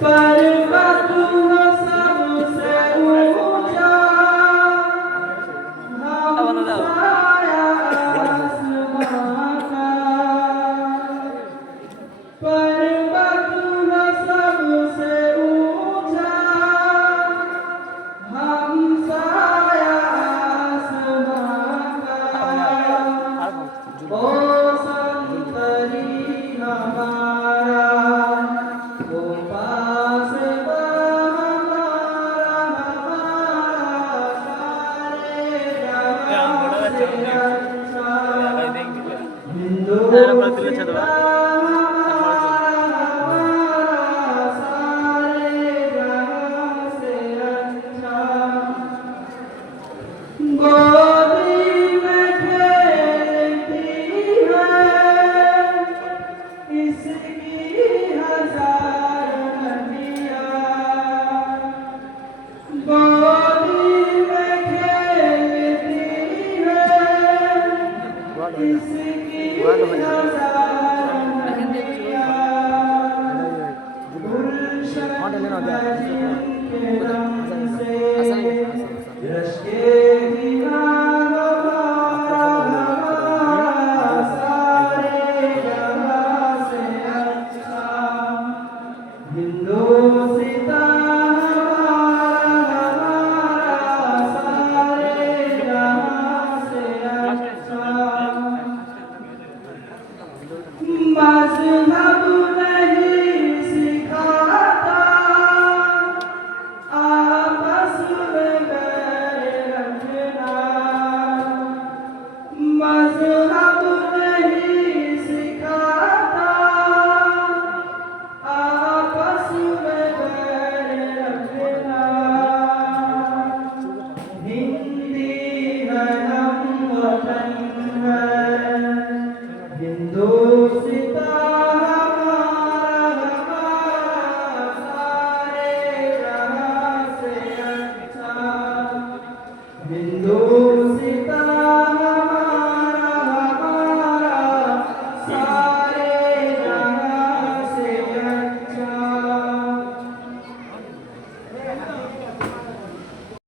पर्वत हो सबसे ऊंचा हमसाया आसमां का पर्वत हो सबसे ऊंचा हमसाया आसमां का ओ संतरी हमारा वो पास मज़हब नहीं सिखाता आपस में बैर रखना मज़हब नहीं सिखाता आपस में बैर रखना हिंदी है हम वतन है हिंदुस्तान सारे जहां से अच्छा हिंदू